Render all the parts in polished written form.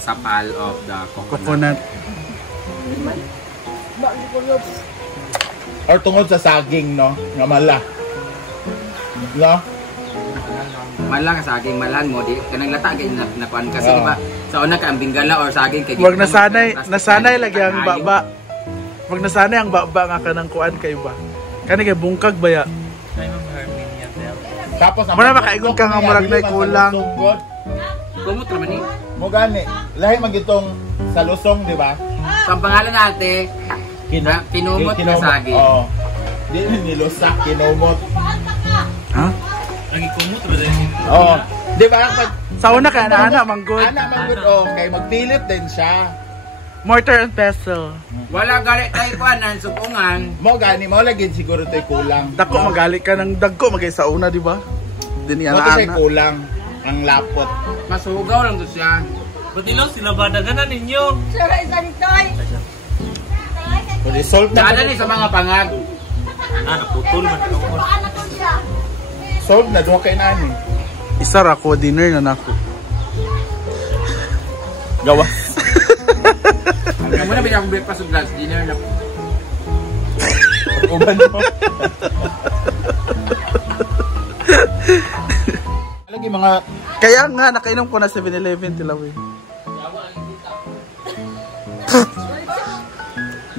sapal of the Coconut. Or tungod sa saging, no? Nga mala. No? Malang saging malan mo di kanang lata kay nakuan kasi di ba sa una ka ang bingala or saging kay wag nasanay lagi ang baba. Wag nasanay ang baba nga kanang kuan kay ba. Kani kay bungkag baya. Tapos wala makaigon ka nga murag nay kulang. Kumot ra man ni. Mo gani. Lahi magitong sa lusong, di ba? Sa pangalan natin kinumot na saging. Oo. Di nilusak kinumot. Ha? Lagi kumot ra din. Oo. Di ba sa una kay ana manggod. Ana manggod oh, kay magpilit din siya. Mortar and pestle. Wala gali tay kuan nan supungan. Mo gani mo lagi siguro toy kulang. Dako magali ka ng dagko magay sa una di ba? Dini Mo ana. toy kulang ang lapot. Masugaw lang to siya. Buti lang sila badaganan ninyo. Sira isa nitoy. Pwede solve Kada na. ni sa mga pangag. Naputol man ako. Solve na duha kay nani. Isa ra ko dinner na nako. Gawas. Ang muna binang breakfast ug lunch dinner na. Uban mo. Lagi mga Kaya nga nakainom ko na 7-Eleven tilawi.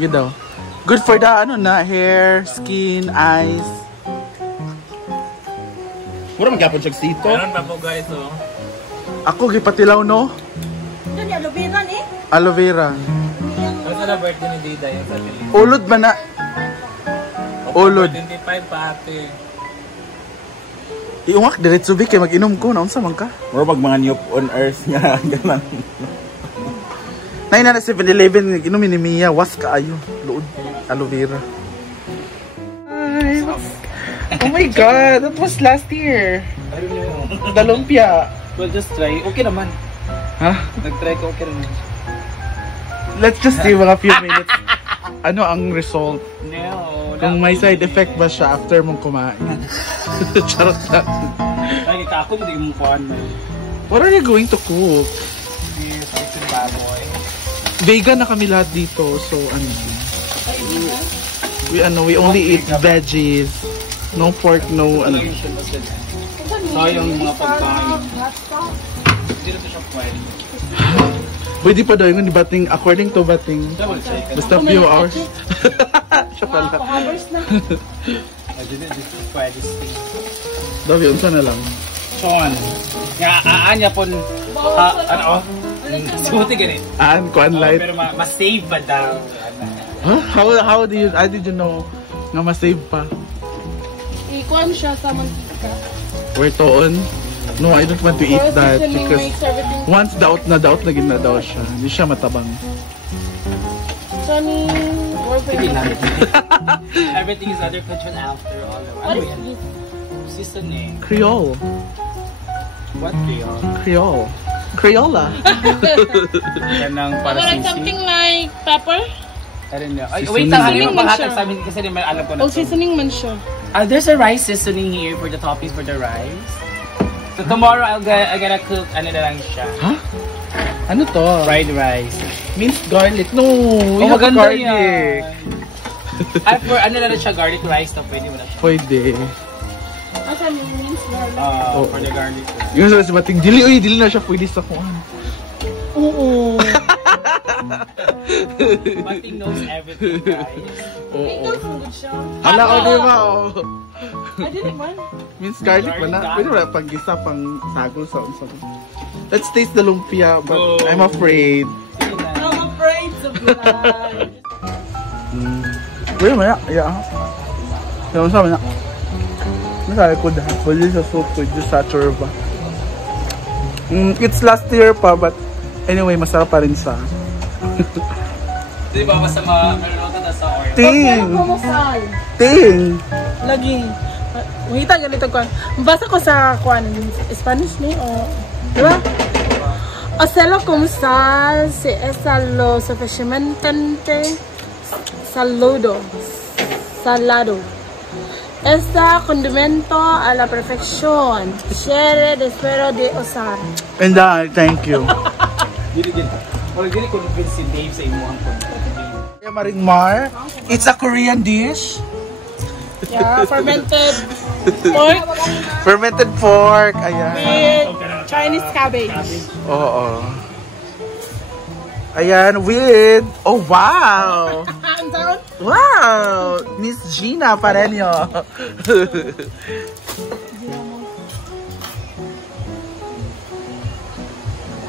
Yun daw. Good for the ano na hair, skin, eyes. pura magyapon siya sito. Meron pa po guys oh. Ako gipatilaw no. Doon yung lubiran eh. Aloe vera. Kasi na birthday ni Dida yung sa Pilipinas. Ulod ba na? Ulod. 25 pa ate. Iungak diretso bi kay mag-inom ko naunsa man ka? Pura pag mga new on earth nga ganun. Nay na 7-Eleven inumin ni Mia was kaayo. Luod aloe vera. Ay, oh my god, that was last year. The lumpia. Well, just try. Okay naman. Ha? Nag-try ko, okay naman. Let's just see mga few minutes. Ano ang result? No. Kung may side effect ba siya after mong kumain? Charot lang. Ay, ako hindi mo kuhan mo. What are you going to cook? Yes, ito baboy. Vegan na kami lahat dito, so ano. We only eat veggies. No pork, no ano. Sayang mga pagkain. Hindi na siya pwede. Pwede pa daw yung bating, according to bating. Basta few hours. Siya pala. I didn't just pwede stay. Daw yun, sana lang. Sean, nga aanya pon ano? Suti ganit. Kuan light. Pero ma-save pa daw. Huh? How did you know nga ma-save pa? Ikuan siya sa mantika. We're toon. No, I don't want to eat that because Makes everything once daot na gin na daw siya. Hindi siya matabang. sunny. Everything is under control after all. What is this? Seasoning. Creole. What Creole? Creole. Creola. Kanang para Like something like pepper? I don't know. Ay, Seasoning. wait, sabi Seasoning mo man pahatag siya. sa amin kasi di man alam ko na Oh, to. seasoning man siya. There's a rice seasoning here for the toppings for the rice. So tomorrow I'm gonna cook ano na lang siya. Huh? Ano to? Fried rice. Minced garlic. No, we have maganda garlic. yan. Ay, for ano na lang siya, garlic rice to pwede mo na siya. Pwede. Asa mo means garlic? Oh. For the garlic rice. Yung sa bating, dili na siya pwede sa kuhan. Oo. Bating knows everything, guys. Oo. Good siya. Hala, o diba, o. I didn't man. Minced garlic ba na? Pwede ba pang gisa, pang sagol sa unsa. Let's taste the lumpia, but I'm afraid. I'm afraid to fly. Pwede mo ya? Yeah. Kaya sa na. Nakaya ko dahil. Pwede sa soup, pwede sa chorba. It's last year pa, but anyway, masarap pa rin sa. Di ba masama meron ka na sa oil? Ting! Kumusal. Ting! Lagi. Makita ganito kuan. Basa ko sa kuan Spanish ni o. Di ba? Hacerlo como sal, si es lo suficientemente salado. Esta condimento a la perfección. Share, espero de usar. And thank you. Dili convince si Dave sa imo ang Yeah, Maringmar, it's a Korean dish. Yeah, fermented pork Fermented pork. Ayan. with Chinese cabbage. Oo. Ayan, with... Oh, wow! Hands down. Wow! Miss Gina Pareño.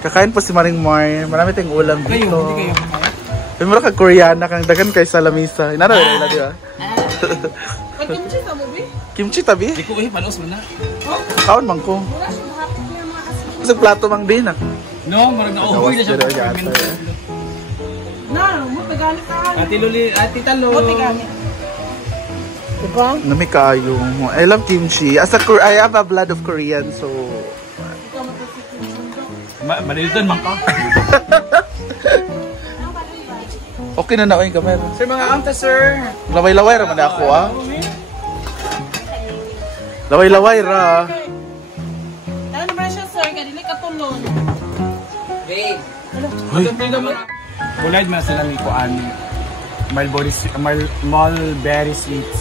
Kakain po si Maring Mar. Marami tayong ulam dito. Hindi kayo. May mura kang Koreana, kang dagan kay sa lamisa. Inara nila, di ba? May kimchi sa movie? Kimchi tabi? Di ko panos mo na. Kaon man ko. Wala siya mahapit niya mga asin. Kasi plato mang din ah. No, marag na-over na siya. Na, mo tagali ka. Ate Luli, Ate Talo. Mo tagali. Diba? Nami kaayo mo. I love kimchi. I have a blood of Korean, so... Manilitan man ka. Okay na na yung camera. Sir, mga amta, sir. Laway-laway raman ako ah. Laway-laway ra. Ano naman siya, sir? Kadili ka tulon. Babe. Kulay man sila ni Kuan. Mulberry sweets.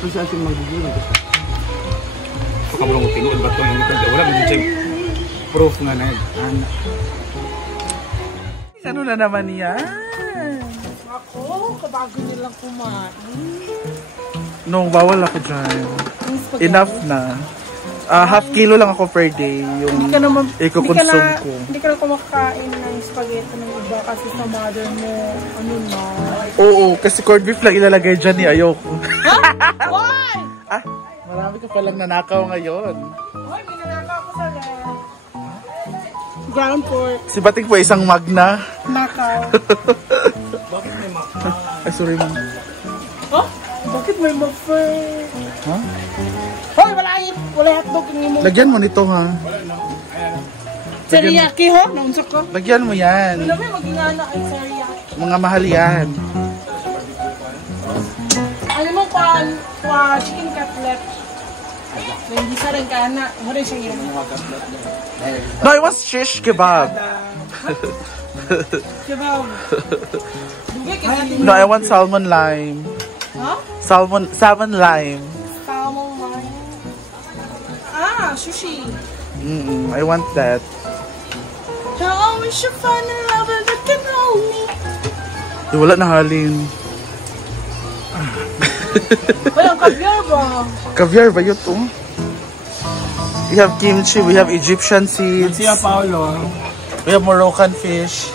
Ito sa ating magugulo. Ito ka bulong tinuod ba ito? Wala mo dito proof nga na. Ano na naman yan? Ako, kabago nilang kumain. No, bawal ako dyan. Enough na. Half kilo lang ako per day yung Hindi ka naman, i-consume ko. Hindi ka na kumakain ng spaghetti ng iba kasi sa mother mo, ano na. Oo, kasi corned beef lang ilalagay dyan ni ayoko. Ha? Why? Marami ka palang nanakaw ngayon. Why? Ginanaka ako sa left. Ground pork, Si Bating po isang magna. nakaw. Ay, sorry ma'am. Oh? Bakit may muffin? Ha? Hoy, wala hotdog yung imo. Lagyan mo nito ha. Teriyaki ho? Naunsa ko? Lagyan mo yan. Ano ba magingana ay teriyaki? Mga mahal yan. Ano mo pa chicken cutlet? Hindi sa rin ka na. Ano rin siya yun? No, I want shish kebab. Kebab. Dugay kasi. No, I want salmon lime. Ha? Salmon lime. Salmon wine. Sushi. I want that. How we should find a lover that can hold me. Wala na halin. Walang caviar ba? Caviar ba yun to? We have kimchi, we have Egyptian seeds, Siya Paolo. we have Moroccan fish,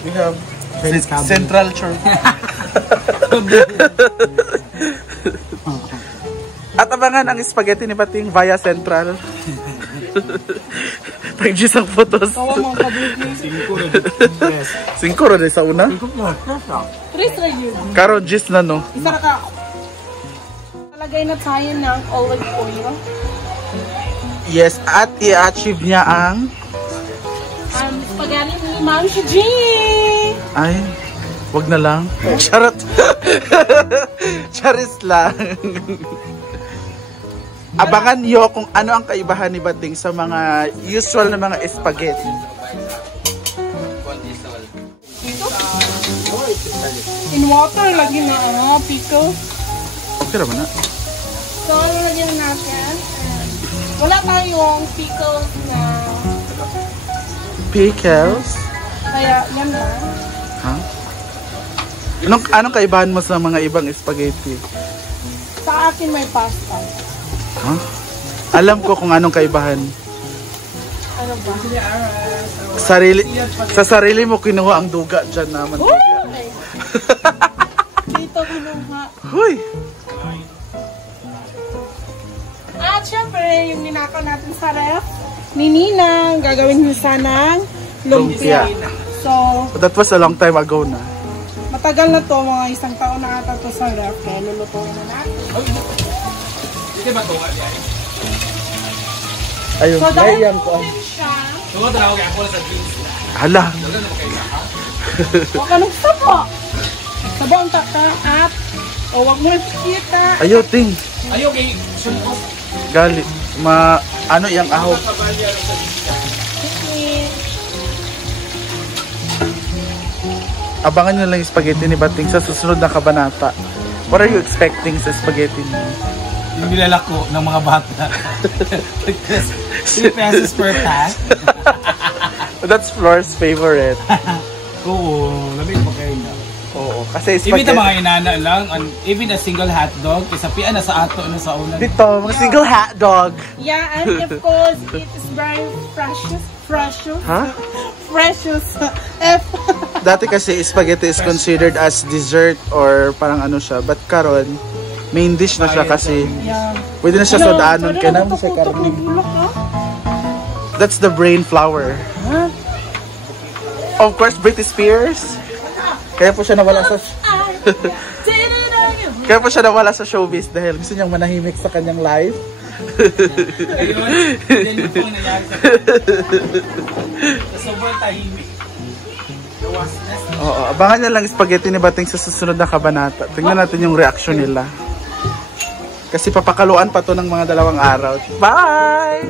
we have Central Church. At abangan ang spaghetti ni Bating via Central. Pag-gis ang photos. Kawa mga kablit. 5 ro sa una. 3 na yun. Karon gis na no. Isa na ka. Talagay na tayo ng olive oil. Yes, at i-achieve niya ang Spaghetti ni Ma'am G. ay, wag na lang. Charot. Charis lang. Abangan nyo kung ano ang kaibahan ni Bating sa mga usual na mga spaghetti. In water, lagi na pickles. Okay naman na. So, ano lagyan natin? Wala tayong pickles na Pickles? kaya yan lang. Ha? Anong kaibahan mo sa mga ibang spaghetti? Sa akin may pasta. Ha? Alam ko kung anong kaibahan. Ano ba? Sa sarili mo kinuha ang duga dyan naman. Uy! Dito kinuha. Huy! At syempre, yung ninakaw natin sa ref, ni Ninang, gagawin niyo sanang lumpia. Lumpia. So, But that was a long time ago na. matagal na to, mga 1 taon na ata to sa ref, kaya lulutuin na natin. Hindi ba ito nga yan? Ayun, So, dahil naiyan ko. lutuin siya, Tungkol na ako kaya ako sa jeans. Hala! huwag ka nang sabo. Sabo ang taka at, o wag mo kita. Ayaw, ting. Ayaw kay Sunod. Gali. Ano yung ahog? Abangan nyo lang yung spaghetti ni Bating sa susunod na kabanata. What are you expecting sa spaghetti niyo? Yung nilalako ng mga bata. 3 pesos per pack. That's Floor's favorite. Oo, lamig pa kayo na. Oo, kasi Even spaghetti. mga inana lang, even a single hot dog, isa pian na sa ato na sa una. Dito, mga single hot dog. Yeah, and of course, it is very precious. Huh? Precious. F. Dati kasi spaghetti is considered as dessert or parang ano siya. But karon main dish na siya kasi Yeah. pwede na siya sodanon. Kaya naman siya Tutok karne. ng bulok, ha? That's the brain flour. Huh? Of course, Britney Spears. Kaya po siya nawala sa Kaya po siya nawala sa showbiz dahil gusto niyang manahimik sa kanyang life. Ayun, then ito ang nangyari sa sobrang tahimik. Oo, abangan niya lang spaghetti ni Bating sa susunod na kabanata. Tingnan natin yung reaction nila. Kasi papakaluan pa to ng mga 2 araw. Bye!